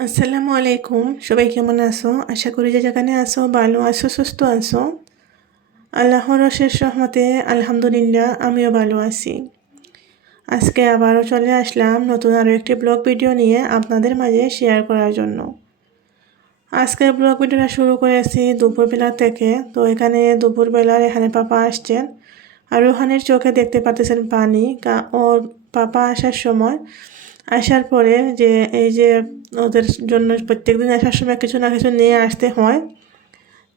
আসসালামু আলাইকুম, সবাই কেমন আছো? আশা করি যে যেখানে আছো ভালো আছো, সুস্থ আছো। আল্লাহর অশেষ রহমতে আলহামদুলিল্লাহ আমিও ভালো আছি। আজকে আবারও চলে আসলাম নতুন আরও একটি ব্লগ ভিডিও নিয়ে আপনাদের মাঝে শেয়ার করার জন্য। আজকের ব্লগ ভিডিওটা শুরু করেছি দুপুরবেলা থেকে। তো এখানে দুপুরবেলার এখানে পাপা আসছেন, আর রুহানির চোখে দেখতে পাচ্ছেন পানি। ওর পাপা আসার সময়, আসার পরে যে এই যে ওদের জন্য প্রত্যেকদিন আসার সময় কিছু না কিছু নিয়ে আসতে হয়।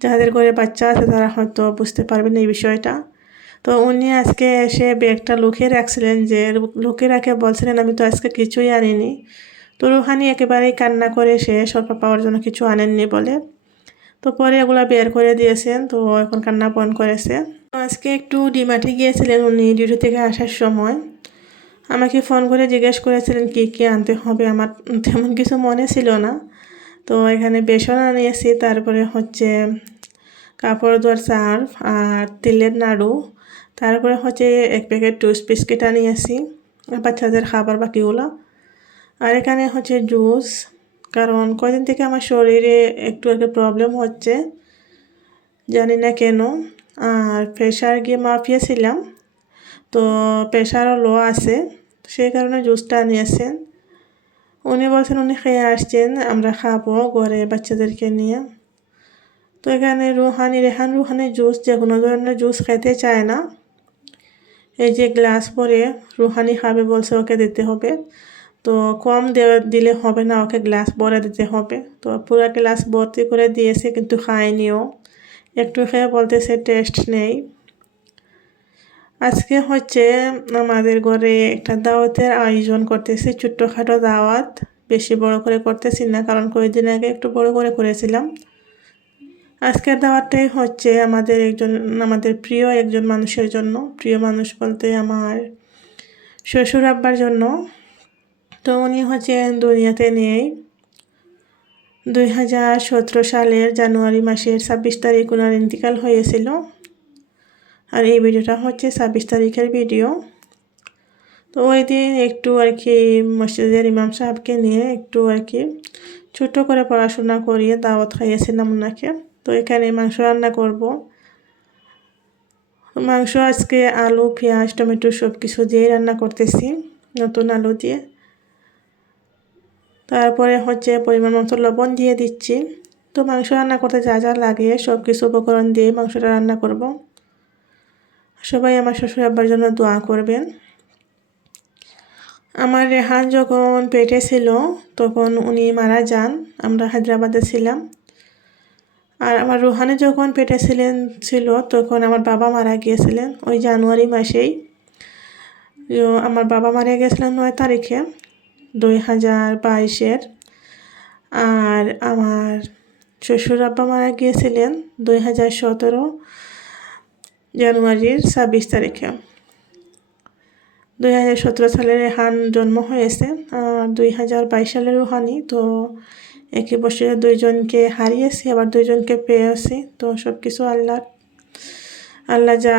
যাদের ঘরে বাচ্চা আছে তারা হয়তো বুঝতে পারবেন এই বিষয়টা। তো উনি আজকে এসে ব্যাগটা লুকিয়ে রাখছিলেন, যে লুকিয়ে রাখে বলছিলেন আমি তো আজকে কিছুই আনিনি। তো রুহানি একেবারেই কান্না করে শেষ, ওর পাপা ওর জন্য কিছু আনেননি বলে। তো পরে এগুলা বের করে দিয়েছেন, তো এখন কান্না বন্ধ করেছে। তো আজকে একটু ডিমার্টে গিয়েছিলেন উনি ডিউটি থেকে আসার সময়। আমাকে ফোন করে জিজ্ঞেস করেছিলেন কি কি আনতে হবে। আমার তেমন কিছু মনে ছিল না। তো এখানে বেসন আনিয়েছি, তারপরে হচ্ছে কাপড় ধোয়ার সার্ফ আর তেলের নাড়ু, তারপরে হচ্ছে এক প্যাকেট টোস্ট বিস্কিট আনিয়েছি বাচ্চাদের খাবার বাকিগুলো। আর এখানে হচ্ছে জুস, কারণ কদিন থেকে আমার শরীরে একটু প্রবলেম হচ্ছে, জানি না কেন। আর প্রেশার গিয়ে মাপিয়েছিলাম, তো প্রেশারও লো আছে, সেই কারণে জুসটা আনিয়েছেন। উনি বলছেন উনি খেয়ে আসছেন, আমরা খাবো ঘরে বাচ্চাদেরকে নিয়ে। তো এখানে রুহানি জুস, যে কোনো ধরনের জুস খেতে চায় না। এই যে গ্লাস ভরে রুহানি খাবে বলছে, ওকে দিতে হবে। তো কম দিলে হবে না, ওকে গ্লাস ভরে দিতে হবে। তো পুরো গ্লাস ভর্তি করে দিয়েছে, কিন্তু খায়নিও। একটু খেয়ে বলতেছে টেস্ট নেই। আজকে হচ্ছে আমাদের ঘরে একটা দাওয়াতের আয়োজন করতেছি, ছোট্টখাটো দাওয়াত, বেশি বড় করে করতেছি না, কারণ কয়েকদিন আগে একটু বড় করে করেছিলাম। আজকের দাওয়াতটাই হচ্ছে আমাদের প্রিয় একজন মানুষের জন্য। প্রিয় মানুষ বলতে আমার শ্বশুর আব্বার জন্য। তো উনি হচ্ছে দুনিয়াতে নেই। 2017 সালের জানুয়ারি মাসের 26 তারিখ ওনার ইন্তিকাল হয়েছিল। আর এই ভিডিওটা হচ্ছে 26 তারিখের ভিডিও। তো ওই দিন একটু আর কি মসজিদের ইমাম সাহেবকে নিয়ে একটু আর কি ছোট করে পড়াশোনা করিয়ে দাওয়াত খাইয়েছিলাম ওনাকে। তো এখানে মাংস রান্না করব। মাংস আজকে আলু পেঁয়াজ টমেটো সব কিছু দিয়ে রান্না করতেছি, নতুন আলু দিয়ে। তারপরে হচ্ছে পরিমাণ মতো লবণ দিয়ে দিচ্ছি। তো মাংস রান্না করতে যা যা লাগে সব কিছু উপকরণ দিয়ে মাংসটা রান্না করব। সবাই আমার শ্বশুর আব্বার জন্য দোয়া করবেন। আমার রেহান যখন পেটে ছিল তখন উনি মারা যান, আমরা হায়দ্রাবাদে ছিলাম। আর আমার রুহানি যখন পেটে ছিল তখন আমার বাবা মারা গিয়েছিলেন ওই জানুয়ারি মাসেই। আমার বাবা মারা গেছিলেন 9 তারিখে 2022-এর। আর আমার শ্বশুর আব্বা মারা গিয়েছিলেন 2017 জানুয়ারির 26 তারিখে। 2017 সালে রেহান জন্ম হয়েছে, আর 2022 সালের রুহানি। তো একই বছরে দুইজনকে হারিয়েছি, আবার দুইজনকে পেয়েছি। তো সব কিছু আল্লাহ যা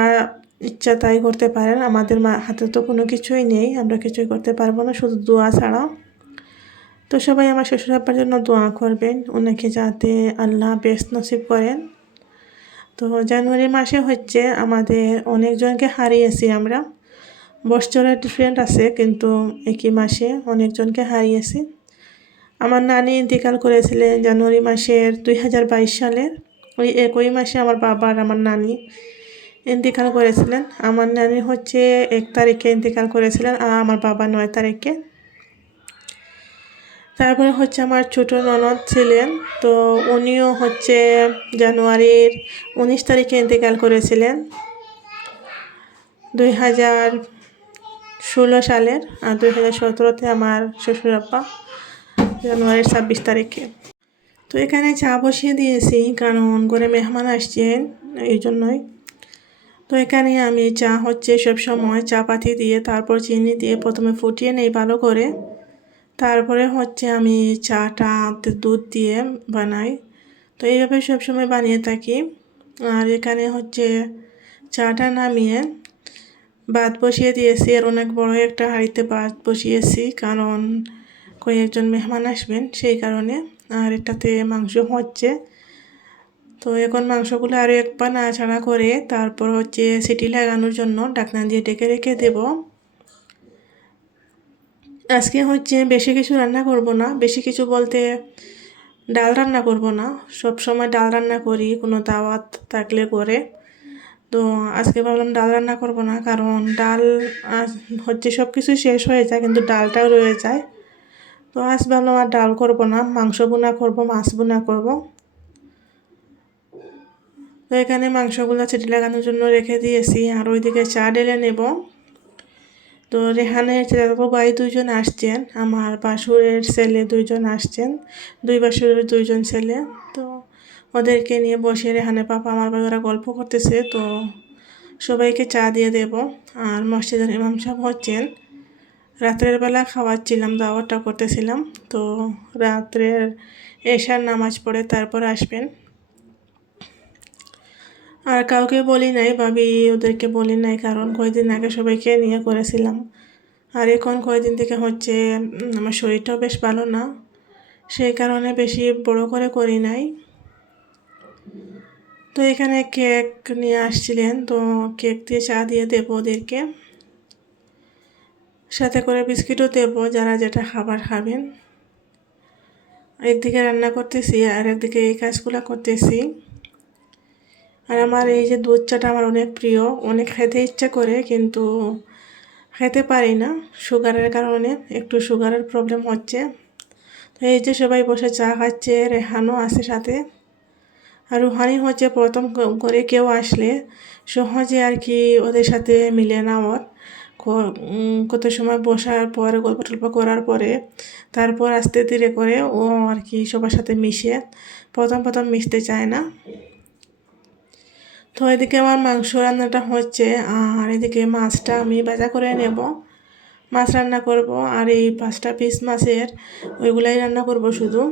ইচ্ছা তাই করতে পারেন। আমাদের হাতে তো কোনো কিছুই নেই, আমরা কিছুই করতে পারবো না, শুধু দোয়া ছাড়া। তো সবাই আমার শ্বশুর আব্বার জন্য দোয়া করবেন, ওনাকে যাতে আল্লাহ বেস্ট নসিব করেন। তো জানুয়ারি মাসে হচ্ছে আমাদের অনেকজনকে হারিয়েছি আমরা। বছরের ডিফারেন্ট আছে, কিন্তু একই মাসে অনেকজনকে হারিয়েছি। আমার নানি ইন্তিকাল করেছিলেন জানুয়ারি মাসের 2022 সালের। ওই একই মাসে আমার বাবা আর আমার নানি ইন্তিকাল করেছিলেন। আমার নানি হচ্ছে 1 তারিখে ইন্তিকাল করেছিলেন, আর আমার বাবা 9 তারিখে। তারপরে হচ্ছে আমার ছোটো ননদ ছিলেন, তো উনিও হচ্ছে জানুয়ারির 19 তারিখে ইন্তেকাল করেছিলেন 2016 সালের। আর 2017-তে আমার শ্বশুর আব্বা জানুয়ারির 26 তারিখে। তো এখানে চা বসিয়ে দিয়েছি, কারণ ঘরে মেহমান আসছেন এই জন্যই। তো এখানে আমি চা হচ্ছে সব সময় চা পাতি দিয়ে তারপর চিনি দিয়ে প্রথমে ফুটিয়ে নেই ভালো করে, তারপরে হচ্ছে আমি চাটা দুধ দিয়ে বানাই। তো এইভাবে সবসময় বানিয়ে থাকি। আর এখানে হচ্ছে চাটা নামিয়ে ভাত বসিয়ে দিয়েছি, আর অনেক বড় একটা হাঁড়িতে ভাত বসিয়েছি, কারণ কয়েকজন মেহমান আসবেন সেই কারণে। আর এটাতে মাংস হচ্ছে, তো এখন মাংসগুলো আরও একবার নাড়াচাড়া করে তারপর হচ্ছে সিটি লাগানোর জন্য ঢাকনা দিয়ে ঢেকে রেখে দেব। আজকে হচ্ছে বেশি কিছু রান্না করব না, বেশি কিছু বলতে ডাল রান্না করব না, সব সময় ডাল রান্না করি কোনো দাওয়াত থাকলে করে। তো আজকে ভাবলাম ডাল রান্না করব না, কারণ ডাল হচ্ছে সব কিছু শেষ হয়ে যায় কিন্তু ডালটাও রয়ে যায়। তো আজ ভাবলাম আর ডাল করব না, মাংস বোনা করব, মাছ বোনা করব। তো এখানে মাংসগুলো সিটি লাগানোর জন্য রেখে দিয়েছি, আর ওইদিকে চা ঢেলে নেব। তো রেহানের ছেলেবাবু ভাই 2জন আসছেন, আমার বাসুরের ছেলে 2জন আসছেন, 2 বাসুরের 2জন ছেলে। তো ওদেরকে নিয়ে বসে রেহানের পাপা আমার ভাই ওরা গল্প করতেছে, তো সবাইকে চা দিয়ে দেব। আর মসজিদের ইমাম সাহেব হচ্ছেন, রাত্রের বেলা খাওয়াচ্ছিলাম, দাওয়াতটা করতেছিলাম। তো রাত্রের এশার নামাজ পড়ে তারপর আসবেন। আর কাউকে বলি নাই, ভাবি ওদেরকে বলি নাই, কারণ কয়েকদিন আগে সবাইকে নিয়ে করেছিলাম। আর এখন কয়েকদিন থেকে হচ্ছে আমার শরীরটাও বেশ ভালো না, সেই কারণে বেশি বড় করে করি নাই। তো এখানে কেক নিয়ে আসছিলেন, তো কেক দিয়ে চা দিয়ে দেবো ওদেরকে, সাথে করে বিস্কিটও দেবো যারা যেটা খাবার খাবেন। একদিকে রান্না করতেছি আর একদিকে এই কাজগুলো করতেছি। আর আমার এই যে দুধ চাটা আমার অনেক প্রিয়, অনেক খেতে ইচ্ছা করে কিন্তু খেতে পারি না সুগারের কারণে, একটু সুগারের প্রবলেম হচ্ছে। তো এই যে সবাই বসে চা খাচ্ছে, রেহানও আছে সাথে। আর রুহানি হচ্ছে প্রথম করে কেউ আসলে সহজে আর কি ওদের সাথে মিলে না ওর, কত সময় বসার পরে গল্প টল্প করার পরে তারপর আস্তে ধীরে করে ও আর কি সবার সাথে মিশে, প্রথম প্রথম মিশতে চায় না। তো এদিকে আমার মাংস রান্নাটা হচ্ছে, আর এদিকে মাছটা আমি ভাজা করে নেব, মাছ রান্না করব। আর এই 5টা পিস মাছের ওইগুলাই রান্না করব শুধু,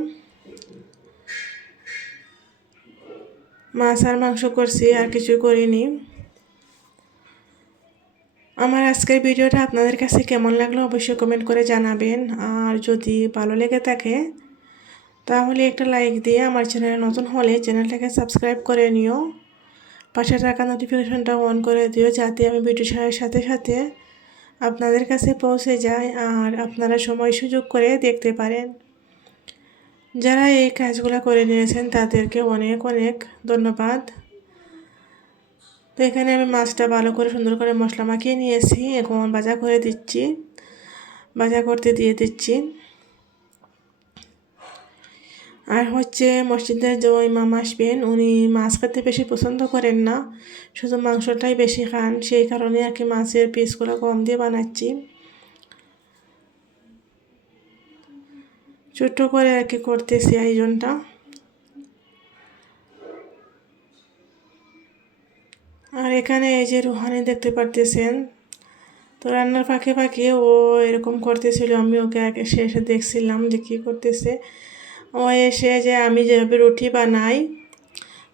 মাছ আর মাংস করছি আর কিছু করিনি। আমার আজকের ভিডিওটা আপনাদের কাছে কেমন লাগলো অবশ্যই কমেন্ট করে জানাবেন। আর যদি ভালো লেগে থাকে তাহলে একটা লাইক দিয়ে আমার চ্যানেলে নতুন হলে চ্যানেলটাকে সাবস্ক্রাইব করে নিও, পাশে থাকা নোটিফিকেশনটা অন করে দিও, যাতে আমি ভিডিও ছাড়ার সাথে সাথে আপনাদের কাছে পৌঁছে যায় আর আপনারা সময় সুযোগ করে দেখতে পারেন। যারা এই কাজগুলো করে নিয়েছেন তাদেরকে অনেক অনেক ধন্যবাদ। তো এখানে আমি মাছটা ভালো করে সুন্দর করে মশলা মাখিয়ে নিয়েছি, এখন ভাজা করে দিচ্ছি, ভাজা করতে দিয়ে দিচ্ছি। আর হচ্ছে মসজিদের যে ইমাম আসবেন উনি মাছ খেতে বেশি পছন্দ করেন না, শুধু মাংসটাই বেশি খান, সেই কারণে আর কি মাছের পিসগুলো কম দিয়ে বানাচ্ছি, ছোট্ট করে আর কি করতেছি আয়োজনটা। আর এখানে এই যে রুহানি দেখতে পারতেছেন, তো রান্নার ফাঁকে ফাঁকে ও এরকম করতেছিল, আমি ওকে আগে এসে দেখছিলাম যে কী করতেছে। ও এসে যে আমি যেভাবে রুটি বানাই,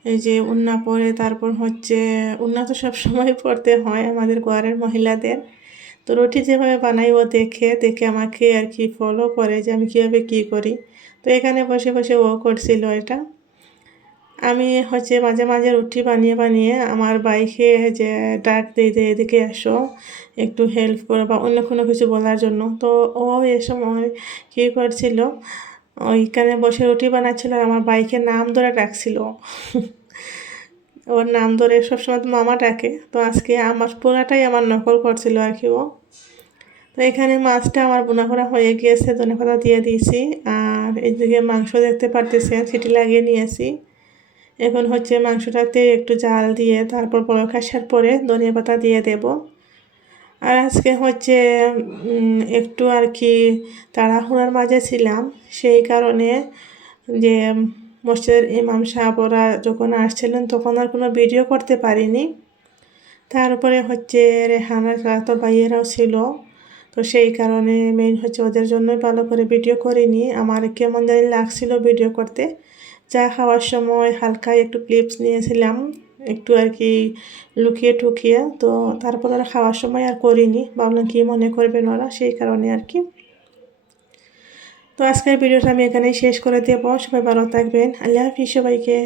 এই যে উন্না পরে তারপর হচ্ছে উন্না তো সবসময় পরতে হয় আমাদের ঘরের মহিলাদের, তো রুটি যেভাবে বানাই ও দেখে দেখে আমাকে আর কি ফলো করে যে আমি কীভাবে কী করি। তো এখানে বসে বসে ও করছিল এটা, আমি হচ্ছে মাঝে মাঝে রুটি বানিয়ে বানিয়ে আমার বাইকে যে ডাক দিয়ে দিয়ে এদিকে আসো একটু হেল্প করো বা অন্য কোনো কিছু বলার জন্য। তো ও এ সময় কী করছিল, ওইখানে বসে রুটি বানাচ্ছিল আর আমার বাইকের নাম ধরে ডাকছিল ওর নাম ধরে সবসময় তো মামা ডাকে, তো আজকে আমার পুরাটাই আমার নকল করছিল আর কি ও। তো এখানে মাছটা আমার বোনা করা হয়ে গিয়েছে, ধনেপাতা দিয়ে দিয়েছি। আর এইদিকে মাংস দেখতে পারতেছেন সিটি লাগিয়ে নিয়েছি, এখন হচ্ছে মাংসটাতে একটু জাল দিয়ে তারপর বলক আসার পরে ধনিয়া পাতা দিয়ে দেব। আর আজকে হচ্ছে একটু আর কি তাড়াহুড়ার মাঝে ছিলাম, সেই কারণে যে মসজিদের ইমাম সাহেব ওরা যখন আসছিলেন তখন আর কোনো ভিডিও করতে পারিনি। তারপরে হচ্ছে রেহানার তো ভাইয়েরাও ছিল, তো সেই কারণে মেইন হচ্ছে ওদের জন্যই ভালো করে ভিডিও করিনি, আমার কেমন জানি লাগছিল ভিডিও করতে। চা খাওয়ার সময় হালকা একটু ক্লিপস নিয়েছিলাম, একটু আর কি লুকিয়ে টুকিয়ে, তো তারপর আর খাওয়ার সময় আর করিনি, ভাবলাম কী মনে করবেন ওরা, সেই কারণে আর কি। তো আজকের ভিডিওটা আমি এখানেই শেষ করে দেবো। সবাই ভালো থাকবেন। আল্লাহ হাফিজ সবাইকে।